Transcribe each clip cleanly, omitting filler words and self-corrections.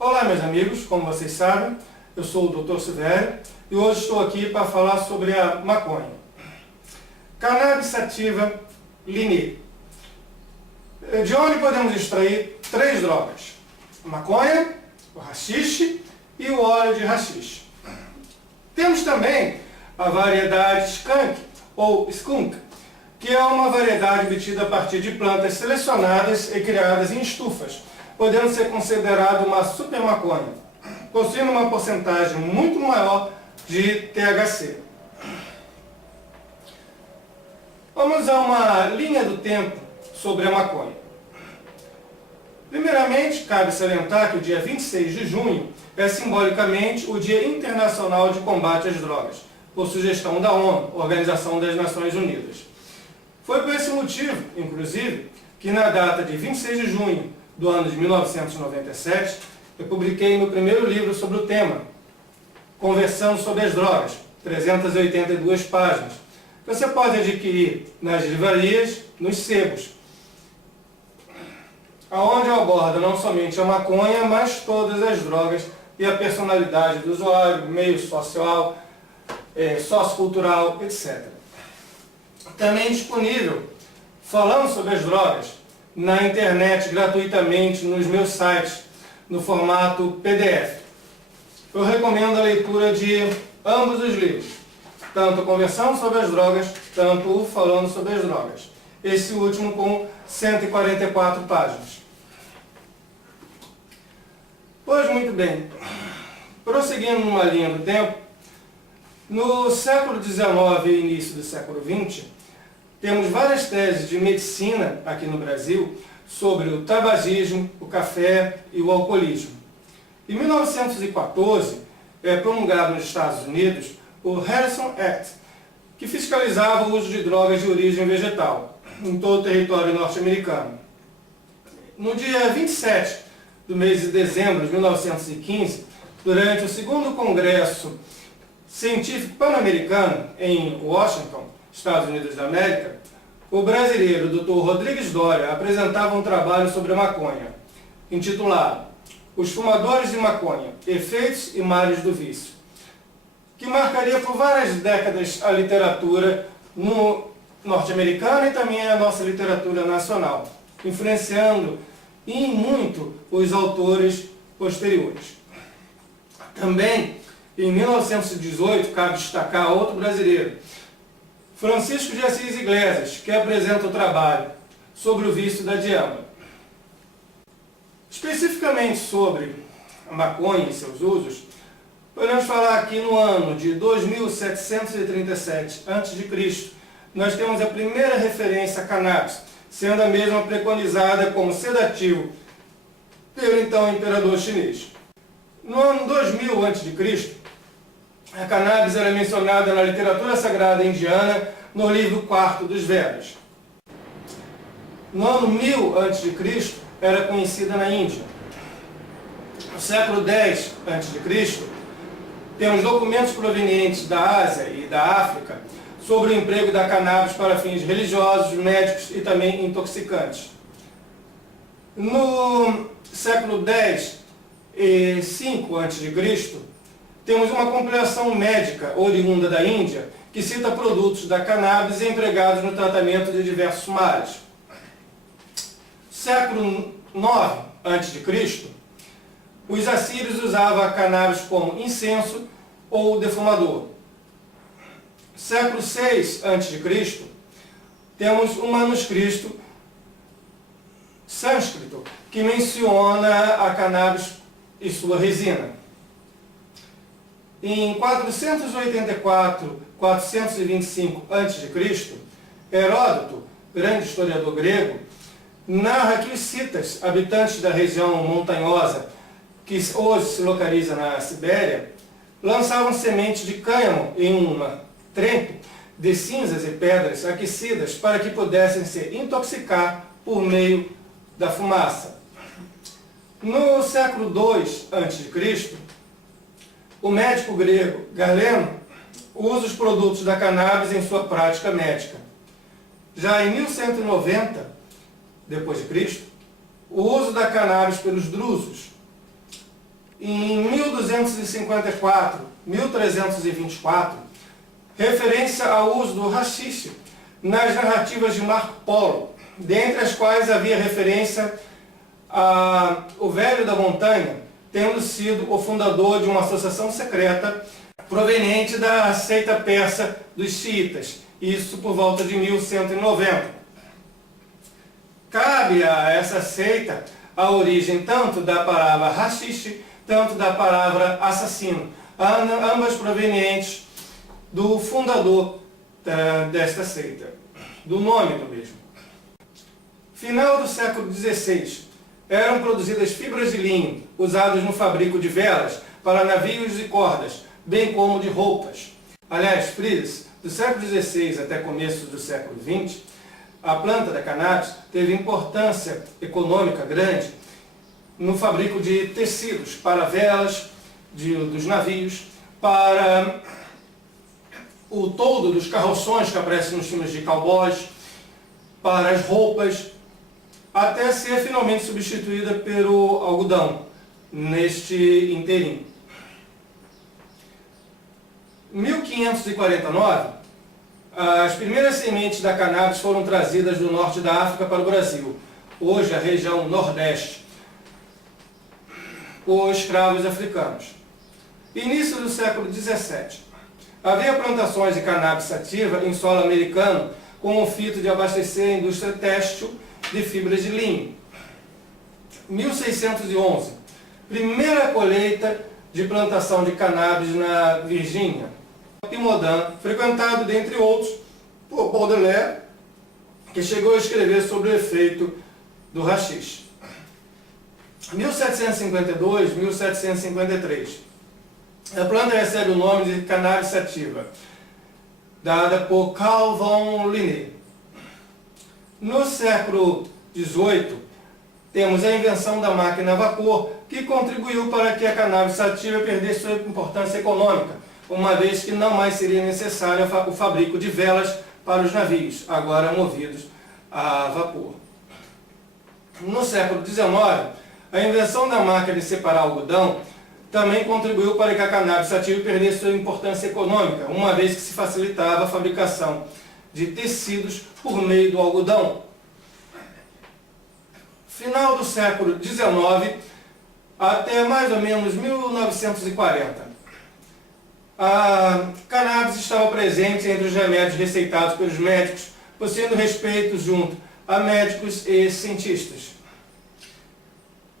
Olá meus amigos, como vocês sabem, eu sou o Dr. Silvério e hoje estou aqui para falar sobre a maconha. Cannabis sativa linea. De onde podemos extrair três drogas: a maconha, o haxixe e o óleo de haxixe. Temos também a variedade skunk ou skunk, que é uma variedade obtida a partir de plantas selecionadas e criadas em estufas, podendo ser considerado uma super maconha, possuindo uma porcentagem muito maior de THC. Vamos a uma linha do tempo sobre a maconha. Primeiramente, cabe salientar que o dia 26 de junho é simbolicamente o Dia Internacional de Combate às Drogas, por sugestão da ONU, Organização das Nações Unidas. Foi por esse motivo, inclusive, que na data de 26 de junho do ano de 1997, eu publiquei meu primeiro livro sobre o tema, Conversando sobre as Drogas, 382 páginas, que você pode adquirir nas livrarias, nos sebos, onde eu abordo não somente a maconha, mas todas as drogas e a personalidade do usuário, meio social, sociocultural, etc. Também disponível, falando sobre as drogas, na internet, gratuitamente, nos meus sites, no formato PDF. Eu recomendo a leitura de ambos os livros, tanto Conversando sobre as Drogas, tanto o Falando sobre as Drogas. Esse último com 144 páginas. Pois muito bem, prosseguindo numa linha do tempo, no século XIX e início do século XX, temos várias teses de medicina aqui no Brasil sobre o tabagismo, o café e o alcoolismo. Em 1914, é promulgado nos Estados Unidos o Harrison Act, que fiscalizava o uso de drogas de origem vegetal em todo o território norte-americano. No dia 27 do mês de dezembro de 1915, durante o segundo Congresso Científico Pan-Americano em Washington, Estados Unidos da América, o brasileiro Dr. Rodrigues Doria apresentava um trabalho sobre a maconha, intitulado Os Fumadores de Maconha, Efeitos e Males do Vício, que marcaria por várias décadas a literatura norte-americana e também a nossa literatura nacional, influenciando em muito os autores posteriores. Também, em 1918, cabe destacar outro brasileiro, Francisco de Assis Iglesias, que apresenta o trabalho sobre o vício da diaba. Especificamente sobre a maconha e seus usos, podemos falar aqui no ano de 2737 a.C., nós temos a primeira referência a cannabis, sendo a mesma preconizada como sedativo pelo então imperador chinês. No ano 2000 a.C., a cannabis era mencionada na literatura sagrada indiana, no livro IV dos Vedas. No ano 1000 a.C., era conhecida na Índia. No século X a.C., temos documentos provenientes da Ásia e da África sobre o emprego da cannabis para fins religiosos, médicos e também intoxicantes. No século X e V a.C., temos uma compilação médica oriunda da Índia que cita produtos da cannabis empregados no tratamento de diversos males. Século IX a.C., os assírios usavam a cannabis como incenso ou defumador. Século VI a.C., temos um manuscrito sânscrito que menciona a cannabis e sua resina. Em 484, 425 a.C., Heródoto, grande historiador grego, narra que os citas, habitantes da região montanhosa, que hoje se localiza na Sibéria, lançavam sementes de cânhamo em uma trempe de cinzas e pedras aquecidas para que pudessem se intoxicar por meio da fumaça. No século II a.C., o médico grego Galeno usa os produtos da cannabis em sua prática médica. Já em 1190, depois de Cristo, o uso da cannabis pelos drusos em 1254, 1324, referência ao uso do haxixe nas narrativas de Marco Polo, dentre as quais havia referência ao Velho da Montanha, tendo sido o fundador de uma associação secreta proveniente da seita persa dos xiitas, isso por volta de 1190. Cabe a essa seita a origem tanto da palavra haxixe, tanto da palavra assassino, ambas provenientes do fundador desta seita, do nome do mesmo. Final do século XVI, eram produzidas fibras de linho, usadas no fabrico de velas para navios e cordas, bem como de roupas. Aliás, frias, do século XVI até começo do século XX, a planta da cannabis teve importância econômica grande no fabrico de tecidos para velas dos navios, para o toldo dos carroções que aparecem nos filmes de cowboys, para as roupas, até ser finalmente substituída pelo algodão, neste inteirinho. Em 1549, as primeiras sementes da cannabis foram trazidas do norte da África para o Brasil, hoje a região nordeste, por escravos africanos. Início do século XVII. Havia plantações de cannabis sativa em solo americano com o fito de abastecer a indústria têxtil de fibras de linho. 1611. Primeira colheita de plantação de cannabis na Virgínia. Pimodan, frequentado, dentre outros, por Baudelaire, que chegou a escrever sobre o efeito do haxixe. 1752, 1753. A planta recebe o nome de cannabis sativa, dada por Carl von Linné. No século XVIII, temos a invenção da máquina a vapor, que contribuiu para que a cannabis sativa perdesse sua importância econômica, uma vez que não mais seria necessário o fabrico de velas para os navios, agora movidos a vapor. No século XIX, a invenção da máquina de separar algodão também contribuiu para que a cannabis sativa perdesse sua importância econômica, uma vez que se facilitava a fabricação de tecidos por meio do algodão. Final do século XIX até mais ou menos 1940. A cannabis estava presente entre os remédios receitados pelos médicos, possuindo respeito junto a médicos e cientistas.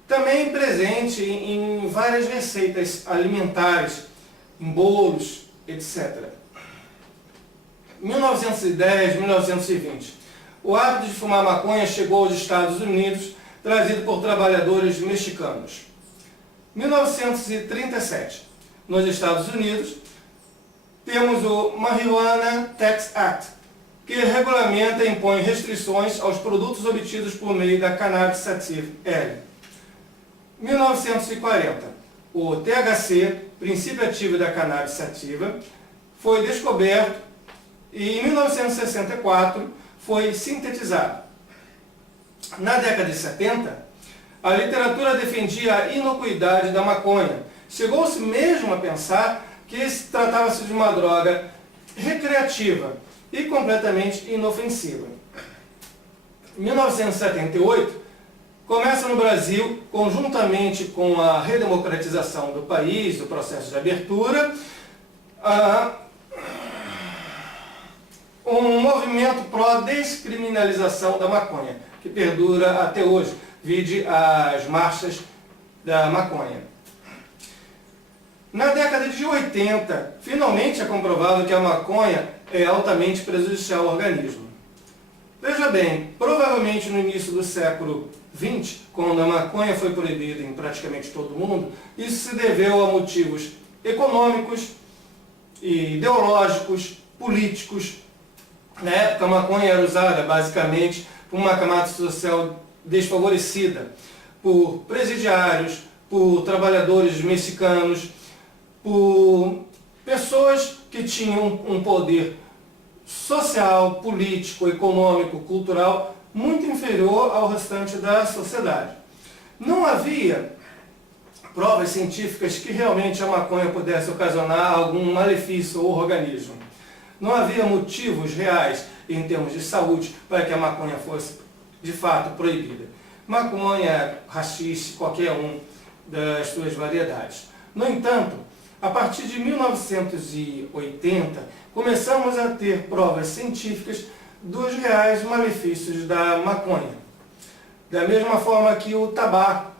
Também presente em várias receitas alimentares, em bolos, etc. 1910, 1920. O hábito de fumar maconha chegou aos Estados Unidos, trazido por trabalhadores mexicanos. 1937. Nos Estados Unidos, temos o Marijuana Tax Act, que regulamenta e impõe restrições aos produtos obtidos por meio da Cannabis Sativa L. 1940. O THC, princípio ativo da cannabis sativa, foi descoberto e em 1964 foi sintetizado. Na década de 70, a literatura defendia a inocuidade da maconha. Chegou-se mesmo a pensar que tratava-se de uma droga recreativa e completamente inofensiva. Em 1978, começa no Brasil, conjuntamente com a redemocratização do país, do processo de abertura, um movimento pró-descriminalização da maconha, que perdura até hoje, vide as marchas da maconha. Na década de 80, finalmente é comprovado que a maconha é altamente prejudicial ao organismo. Veja bem, provavelmente no início do século XX, quando a maconha foi proibida em praticamente todo o mundo, isso se deveu a motivos econômicos, ideológicos, políticos. Na época, a maconha era usada basicamente por uma camada social desfavorecida, por presidiários, por trabalhadores mexicanos, por pessoas que tinham um poder social, político, econômico, cultural muito inferior ao restante da sociedade. Não havia provas científicas que realmente a maconha pudesse ocasionar algum malefício ao organismo. Não havia motivos reais em termos de saúde para que a maconha fosse de fato proibida. Maconha, haxixe, qualquer um das suas variedades. No entanto, a partir de 1980, começamos a ter provas científicas dos reais malefícios da maconha. Da mesma forma que o tabaco,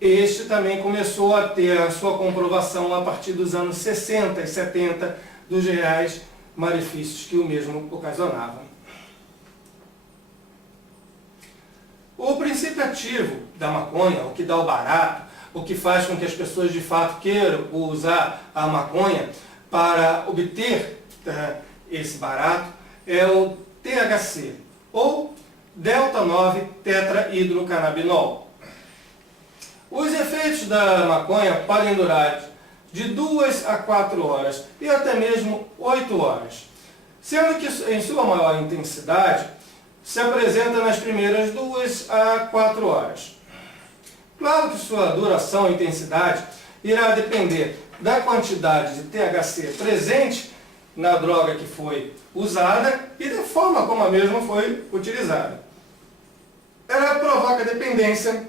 este também começou a ter a sua comprovação a partir dos anos 60 e 70 dos reais malefícios que o mesmo ocasionava. O princípio ativo da maconha, o que dá o barato, o que faz com que as pessoas de fato queiram usar a maconha para obter esse barato, é o THC, ou delta-9-tetrahidrocannabinol. Os efeitos da maconha podem durar de 2 a 4 horas e até mesmo 8 horas, sendo que em sua maior intensidade se apresenta nas primeiras 2 a 4 horas. Claro que sua duração e intensidade irá depender da quantidade de THC presente na droga que foi usada e da forma como a mesma foi utilizada. Ela provoca dependência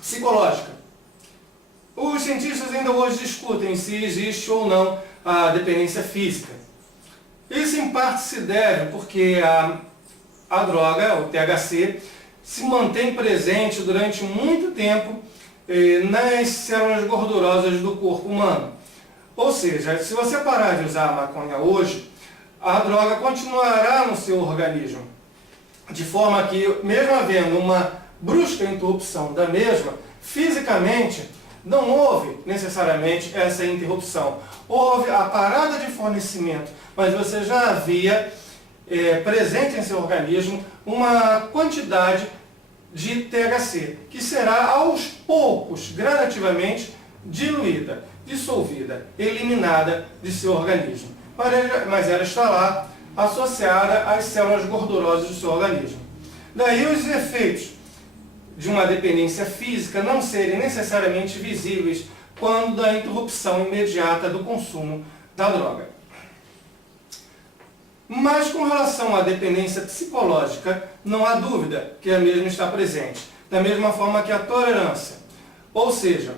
psicológica. Os cientistas ainda hoje discutem se existe ou não a dependência física. Isso em parte se deve porque a droga, o THC, se mantém presente durante muito tempo nas células gordurosas do corpo humano. Ou seja, se você parar de usar a maconha hoje, a droga continuará no seu organismo, de forma que, mesmo havendo uma brusca interrupção da mesma, fisicamente não houve necessariamente essa interrupção. Houve a parada de fornecimento, mas você já havia presente em seu organismo uma quantidade de THC, que será aos poucos, gradativamente, diluída, dissolvida, eliminada de seu organismo. Mas ela está lá, associada às células gordurosas do seu organismo. Daí os efeitos de uma dependência física não serem necessariamente visíveis quando da interrupção imediata do consumo da droga. Mas com relação à dependência psicológica, não há dúvida que a mesma está presente, da mesma forma que a tolerância. Ou seja,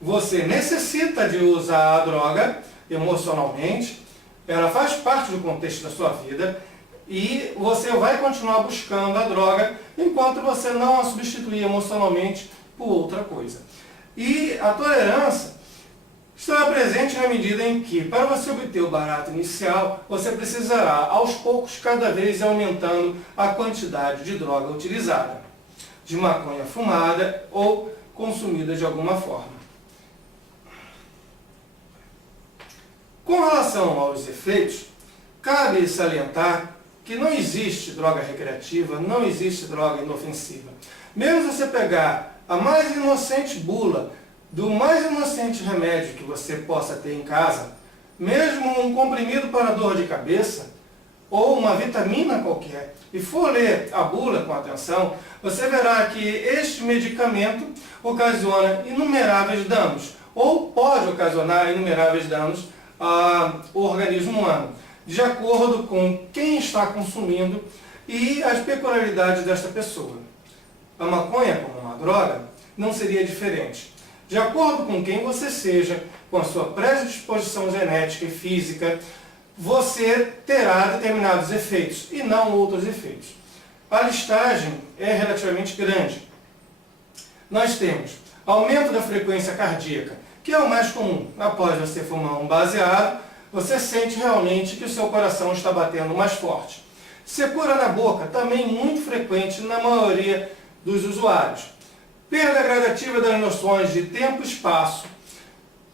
você necessita de usar a droga emocionalmente, ela faz parte do contexto da sua vida e você vai continuar buscando a droga enquanto você não a substituir emocionalmente por outra coisa. E a tolerância estará presente na medida em que, para você obter o barato inicial, você precisará, aos poucos, cada vez aumentando a quantidade de droga utilizada, de maconha fumada ou consumida de alguma forma. Com relação aos efeitos, cabe salientar que não existe droga recreativa, não existe droga inofensiva. Mesmo se você pegar a mais inocente bula do mais inocente remédio que você possa ter em casa, mesmo um comprimido para dor de cabeça, ou uma vitamina qualquer, e for ler a bula com atenção, você verá que este medicamento ocasiona inumeráveis danos, ou pode ocasionar inumeráveis danos ao organismo humano, de acordo com quem está consumindo e as peculiaridades desta pessoa. A maconha, como uma droga, não seria diferente. De acordo com quem você seja, com a sua predisposição genética e física, você terá determinados efeitos e não outros efeitos. A listagem é relativamente grande. Nós temos aumento da frequência cardíaca, que é o mais comum. Após você fumar um baseado, você sente realmente que o seu coração está batendo mais forte. Secura na boca, também muito frequente na maioria dos usuários. Perda gradativa das noções de tempo e espaço,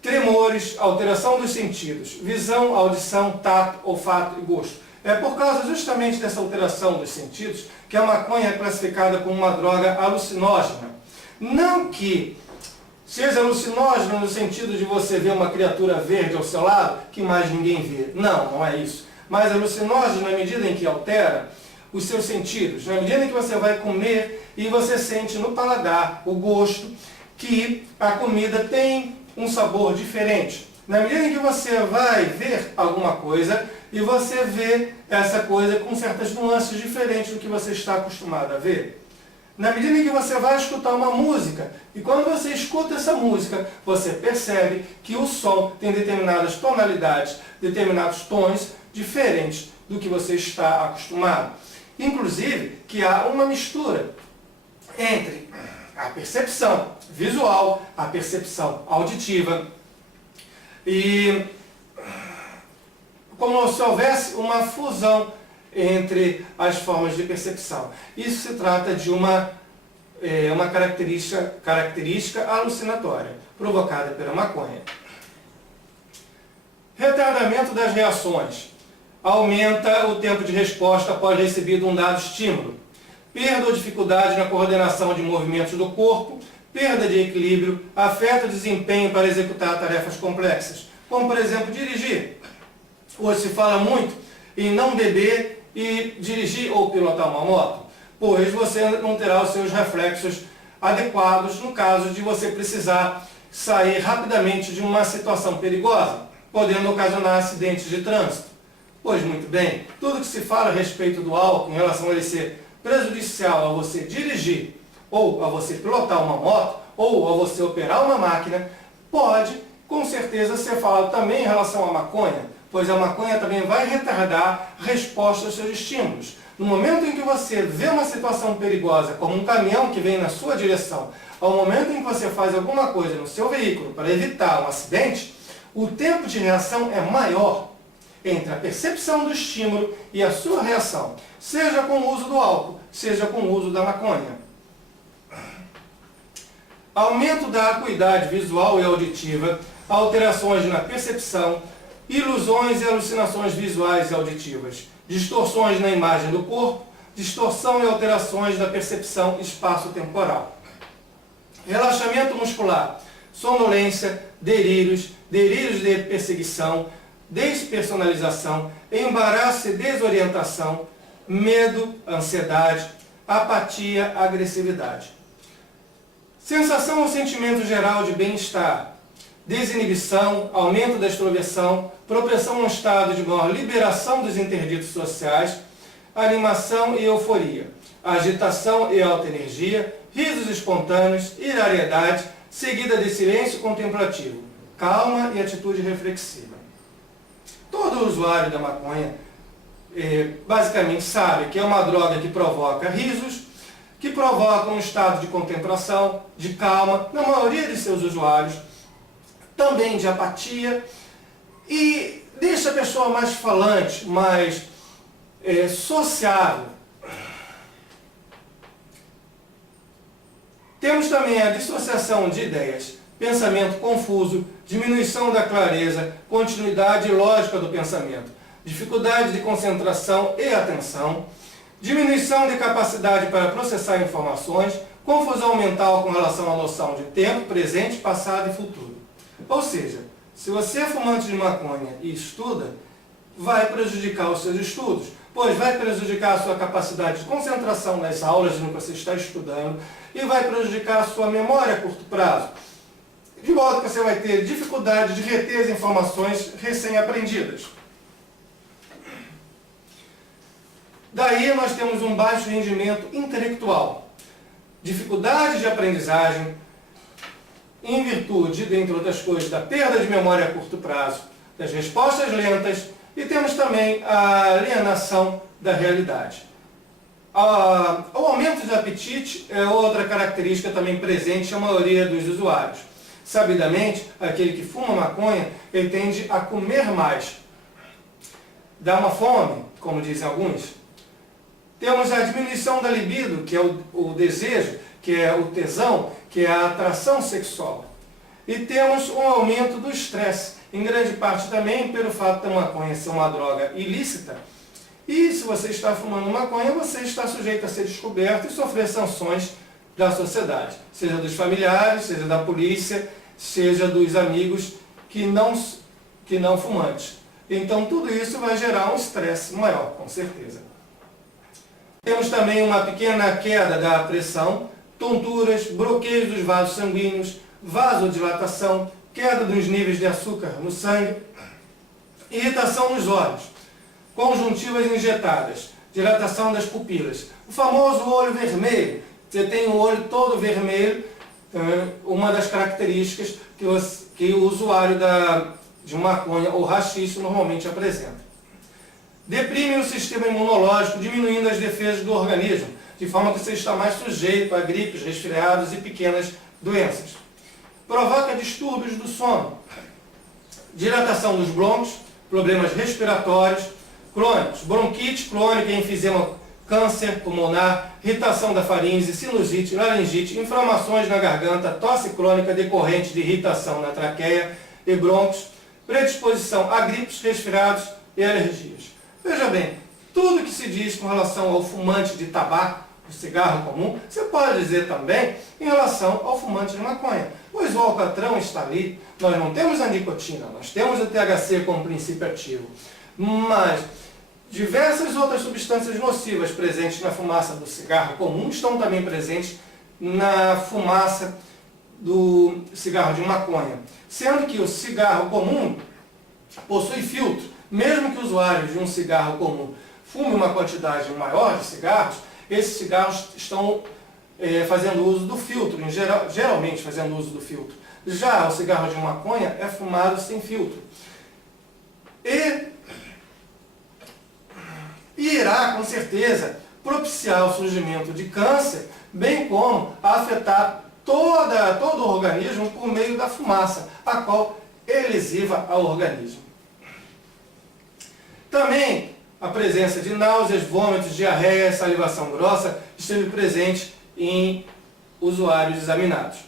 tremores, alteração dos sentidos, visão, audição, tato, olfato e gosto. É por causa justamente dessa alteração dos sentidos que a maconha é classificada como uma droga alucinógena. Não que seja alucinógena no sentido de você ver uma criatura verde ao seu lado que mais ninguém vê. Não, não é isso. Mas alucinógena na medida em que altera os seus sentidos, na medida em que você vai comer e você sente no paladar o gosto que a comida tem um sabor diferente. Na medida em que você vai ver alguma coisa e você vê essa coisa com certas nuances diferentes do que você está acostumado a ver. Na medida em que você vai escutar uma música, e quando você escuta essa música, você percebe que o som tem determinadas tonalidades, determinados tons diferentes do que você está acostumado. Inclusive, que há uma mistura entre a percepção visual, a percepção auditiva, e como se houvesse uma fusão entre as formas de percepção. Isso se trata de uma característica alucinatória, provocada pela maconha. Retardamento das reações. Aumenta o tempo de resposta após recebido um dado estímulo. Perda ou dificuldade na coordenação de movimentos do corpo, perda de equilíbrio, afeta o desempenho para executar tarefas complexas, como por exemplo dirigir. Hoje se fala muito em não beber e dirigir ou pilotar uma moto, pois você não terá os seus reflexos adequados no caso de você precisar sair rapidamente de uma situação perigosa, podendo ocasionar acidentes de trânsito. Pois muito bem, tudo que se fala a respeito do álcool em relação a ele ser prejudicial a você dirigir, ou a você pilotar uma moto, ou a você operar uma máquina, pode com certeza ser falado também em relação à maconha, pois a maconha também vai retardar a resposta aos seus estímulos. No momento em que você vê uma situação perigosa, como um caminhão que vem na sua direção, ao momento em que você faz alguma coisa no seu veículo para evitar um acidente, o tempo de reação é maior entre a percepção do estímulo e a sua reação, seja com o uso do álcool, seja com o uso da maconha. Aumento da acuidade visual e auditiva, alterações na percepção, ilusões e alucinações visuais e auditivas, distorções na imagem do corpo, distorção e alterações da percepção espaço-temporal. Relaxamento muscular, sonolência, delírios, delírios de perseguição, despersonalização, embaraço e desorientação, medo, ansiedade, apatia, agressividade. Sensação ou sentimento geral de bem-estar, desinibição, aumento da extroversão, propensão a um estado de maior liberação dos interditos sociais, animação e euforia, agitação e alta energia, risos espontâneos, hilariedade, seguida de silêncio contemplativo, calma e atitude reflexiva. Todo usuário da maconha basicamente sabe que é uma droga que provoca risos, que provoca um estado de contemplação, de calma, na maioria de seus usuários, também de apatia, e deixa a pessoa mais falante, mais sociável. Temos também a dissociação de ideias, pensamento confuso, diminuição da clareza, continuidade lógica do pensamento, dificuldade de concentração e atenção, diminuição de capacidade para processar informações, confusão mental com relação à noção de tempo, presente, passado e futuro. Ou seja, se você é fumante de maconha e estuda, vai prejudicar os seus estudos, pois vai prejudicar a sua capacidade de concentração nas aulas no que você está estudando e vai prejudicar a sua memória a curto prazo, de modo que você vai ter dificuldade de reter as informações recém-aprendidas. Daí nós temos um baixo rendimento intelectual, dificuldade de aprendizagem, em virtude, dentre outras coisas, da perda de memória a curto prazo, das respostas lentas, e temos também a alienação da realidade. O aumento de apetite é outra característica também presente na maioria dos usuários. Sabidamente, aquele que fuma maconha, ele tende a comer mais. Dá uma fome, como dizem alguns. Temos a diminuição da libido, que é o desejo, que é o tesão, que é a atração sexual. E temos um aumento do estresse, em grande parte também pelo fato da maconha ser uma droga ilícita. E se você está fumando maconha, você está sujeito a ser descoberto e sofrer sanções da sociedade, seja dos familiares, seja da polícia, seja dos amigos que não fumantes. Então tudo isso vai gerar um estresse maior, com certeza. Temos também uma pequena queda da pressão, tonturas, bloqueios dos vasos sanguíneos, vasodilatação, queda dos níveis de açúcar no sangue, irritação nos olhos, conjuntivas injetadas, dilatação das pupilas. O famoso olho vermelho, você tem o olho todo vermelho, uma das características que o usuário de maconha ou haxixe normalmente apresenta. Deprime o sistema imunológico, diminuindo as defesas do organismo, de forma que você está mais sujeito a gripes, resfriados e pequenas doenças. Provoca distúrbios do sono, dilatação dos brônquios, problemas respiratórios crônicos, bronquite crônica, enfisema, câncer pulmonar, irritação da faringe, sinusite, laringite, inflamações na garganta, tosse crônica decorrente de irritação na traqueia e brônquios, predisposição a gripes, resfriados e alergias. Veja bem, tudo que se diz com relação ao fumante de tabaco, o cigarro comum, você pode dizer também em relação ao fumante de maconha. Pois o alcatrão está ali, nós não temos a nicotina, nós temos o THC como princípio ativo, mas diversas outras substâncias nocivas presentes na fumaça do cigarro comum estão também presentes na fumaça do cigarro de maconha, sendo que o cigarro comum possui filtro. Mesmo que o usuário de um cigarro comum fume uma quantidade maior de cigarros, esses cigarros estão fazendo uso do filtro, geralmente fazendo uso do filtro. Já o cigarro de maconha é fumado sem filtro. E irá, com certeza, propiciar o surgimento de câncer, bem como afetar todo o organismo por meio da fumaça, a qual é lesiva ao organismo. Também a presença de náuseas, vômitos, diarreia e salivação grossa esteve presente em usuários examinados.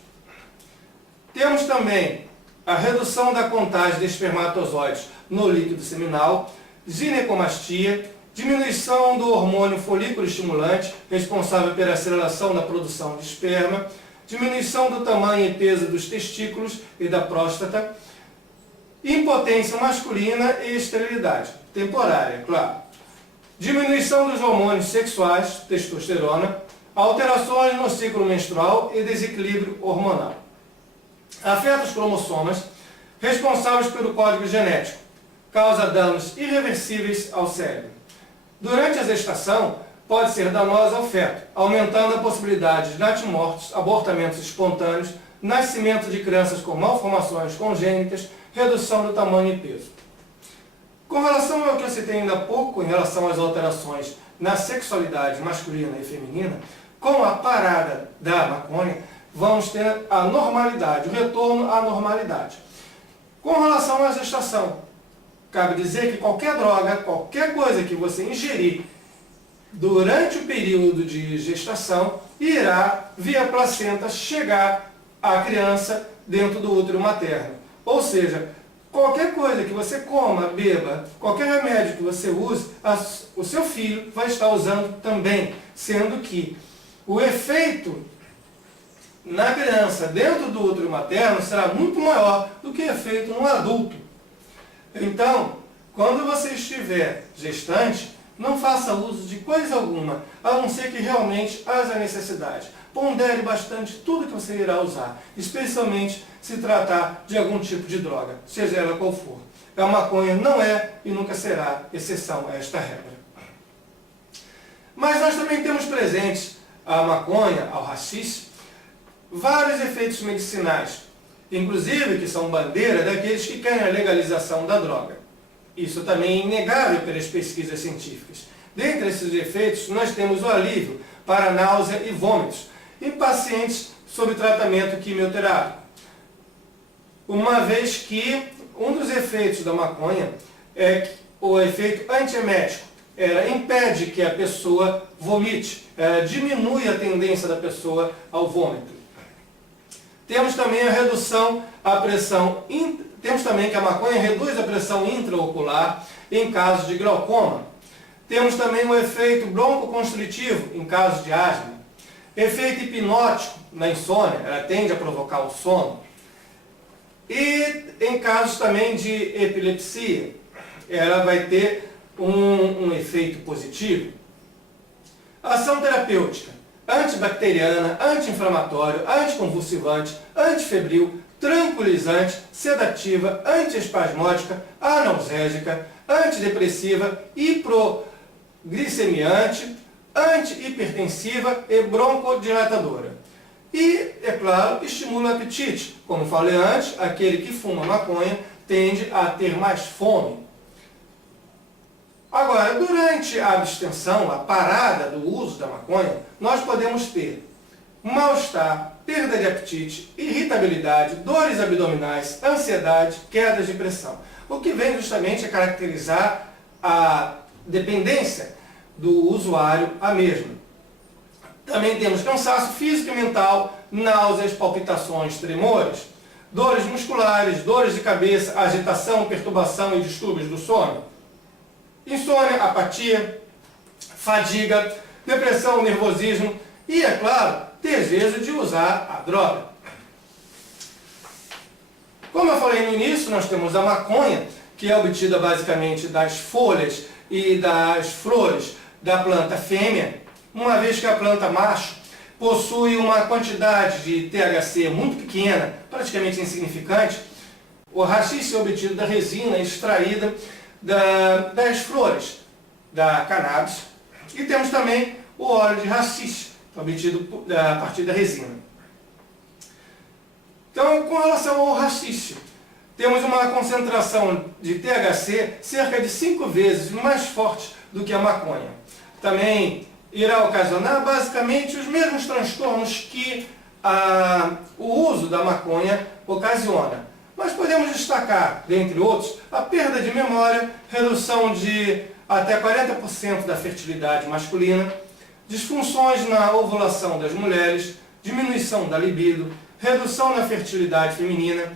Temos também a redução da contagem de espermatozoides no líquido seminal, ginecomastia, diminuição do hormônio folículo estimulante, responsável pela aceleração da produção de esperma, diminuição do tamanho e peso dos testículos e da próstata, impotência masculina e esterilidade, temporária, claro. Diminuição dos hormônios sexuais, testosterona, alterações no ciclo menstrual e desequilíbrio hormonal. Afeta os cromossomas, responsáveis pelo código genético, causa danos irreversíveis ao cérebro. Durante a gestação, pode ser danosa ao feto, aumentando a possibilidade de natimortos, abortamentos espontâneos, nascimento de crianças com malformações congênitas, redução do tamanho e peso. Com relação ao que eu citei ainda há pouco, em relação às alterações na sexualidade masculina e feminina, com a parada da maconha, vamos ter a normalidade, o retorno à normalidade. Com relação à gestação, cabe dizer que qualquer droga, qualquer coisa que você ingerir durante o período de gestação, irá, via placenta, chegar à criança dentro do útero materno. Ou seja, qualquer coisa que você coma, beba, qualquer remédio que você use, o seu filho vai estar usando também, sendo que o efeito na criança dentro do útero materno será muito maior do que o efeito no adulto. Então, quando você estiver gestante, não faça uso de coisa alguma, a não ser que realmente haja necessidade. Pondere bastante tudo que você irá usar, especialmente se tratar de algum tipo de droga, seja ela qual for. A maconha não é e nunca será exceção a esta regra. Mas nós também temos presentes a maconha, ao haxixe, vários efeitos medicinais, inclusive que são bandeira daqueles que querem a legalização da droga. Isso também é inegável pelas pesquisas científicas. Dentre esses efeitos, nós temos o alívio para náusea e vômitos em pacientes sob tratamento quimioterápico. Uma vez que um dos efeitos da maconha é o efeito antiemético. Ela impede que a pessoa vomite, diminui a tendência da pessoa ao vômito. Temos também a redução à pressão, temos também que a maconha reduz a pressão intraocular em casos de glaucoma. Temos também o efeito broncoconstritivo em casos de asma. Efeito hipnótico na insônia, ela tende a provocar o sono. E em casos também de epilepsia, ela vai ter um efeito positivo. Ação terapêutica. antibacteriana, anti-inflamatório, anticonvulsivante, antifebril, tranquilizante, sedativa, antiespasmódica, analgésica, antidepressiva, hiproglicemiante, antihipertensiva e broncodilatadora. E, é claro, estimula o apetite. Como falei antes, aquele que fuma maconha tende a ter mais fome. Agora, durante a abstenção, a parada do uso da maconha, nós podemos ter mal-estar, perda de apetite, irritabilidade, dores abdominais, ansiedade, quedas de pressão. O que vem justamente a caracterizar a dependência do usuário à mesma. Também temos cansaço físico e mental, náuseas, palpitações, tremores, dores musculares, dores de cabeça, agitação, perturbação e distúrbios do sono, insônia, apatia, fadiga, depressão, nervosismo e, é claro, desejo de usar a droga. Como eu falei no início, nós temos a maconha, que é obtida basicamente das folhas e das flores da planta fêmea, uma vez que a planta macho possui uma quantidade de THC muito pequena, praticamente insignificante. O haxixe é obtido da resina extraída das flores da cannabis. E temos também o óleo de haxixe, obtido a partir da resina. Então, com relação ao haxixe, temos uma concentração de THC cerca de 5 vezes mais forte do que a maconha. Também irá ocasionar basicamente os mesmos transtornos que o uso da maconha ocasiona. Mas podemos destacar, dentre outros, a perda de memória, redução de até 40% da fertilidade masculina, disfunções na ovulação das mulheres, diminuição da libido, redução na fertilidade feminina,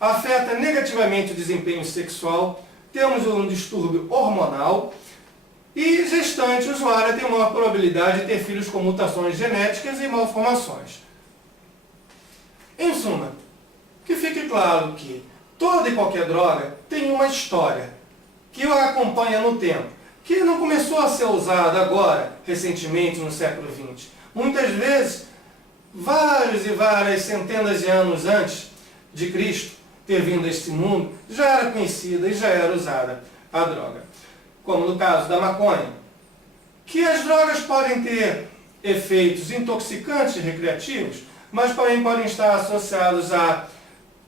afeta negativamente o desempenho sexual, temos um distúrbio hormonal e gestante usuária tem maior probabilidade de ter filhos com mutações genéticas e malformações. Em suma, que fique claro que toda e qualquer droga tem uma história que a acompanha no tempo, que não começou a ser usada agora, recentemente, no século XX. Muitas vezes, vários e várias centenas de anos antes de Cristo ter vindo a este mundo, já era conhecida e já era usada a droga. Como no caso da maconha, que as drogas podem ter efeitos intoxicantes e recreativos, mas também podem estar associados a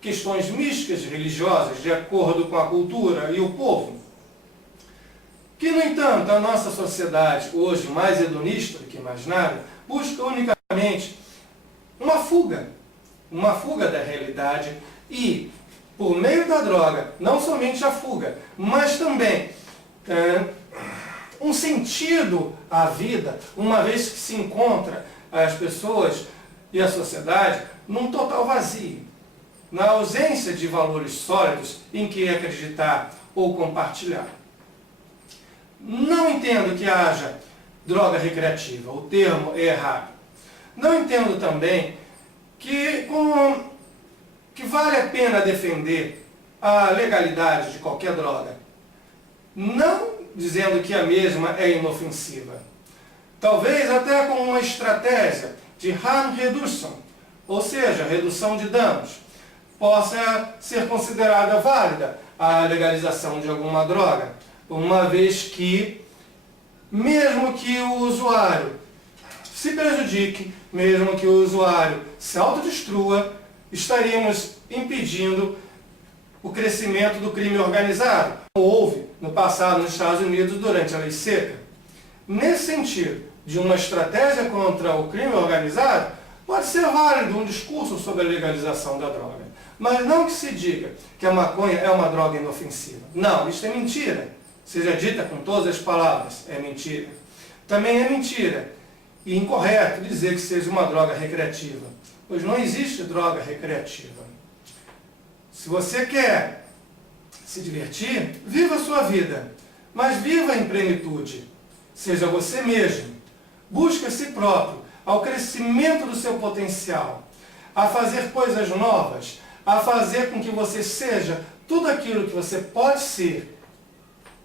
questões místicas e religiosas, de acordo com a cultura e o povo. Que, no entanto, a nossa sociedade, hoje mais hedonista do que mais nada, busca unicamente uma fuga da realidade e, por meio da droga, não somente a fuga, mas também um sentido à vida, uma vez que se encontra as pessoas e a sociedade num total vazio, na ausência de valores sólidos em que acreditar ou compartilhar. Não entendo que haja droga recreativa, o termo é errado. Não entendo também que vale a pena defender a legalidade de qualquer droga. Não dizendo que a mesma é inofensiva. Talvez até com uma estratégia de harm reduction, ou seja, redução de danos, possa ser considerada válida a legalização de alguma droga, uma vez que, mesmo que o usuário se prejudique, mesmo que o usuário se autodestrua, estaríamos impedindo o crescimento do crime organizado, como houve no passado nos Estados Unidos durante a lei seca. Nesse sentido, de uma estratégia contra o crime organizado, pode ser válido um discurso sobre a legalização da droga. Mas não que se diga que a maconha é uma droga inofensiva. Não, isso é mentira. Seja dita com todas as palavras, é mentira. Também é mentira e incorreto dizer que seja uma droga recreativa, pois não existe droga recreativa. Se você quer se divertir, viva a sua vida, mas viva em plenitude. Seja você mesmo. Busque a si próprio, ao crescimento do seu potencial, a fazer coisas novas, a fazer com que você seja tudo aquilo que você pode ser.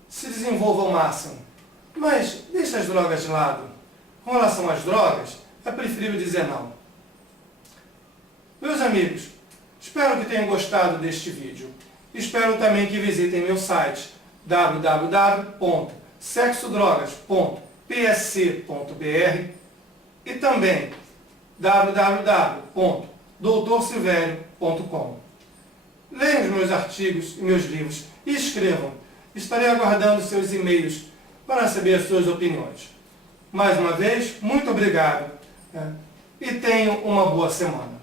Se desenvolva ao máximo. Mas deixe as drogas de lado. Com relação às drogas, é preferível dizer não. Meus amigos, espero que tenham gostado deste vídeo. Espero também que visitem meu site www.sexodrogas.psc.br e também www.doutorsilverio.com. Leiam os meus artigos e meus livros e escrevam. Estarei aguardando seus e-mails para saber as suas opiniões. Mais uma vez, muito obrigado, e tenham uma boa semana.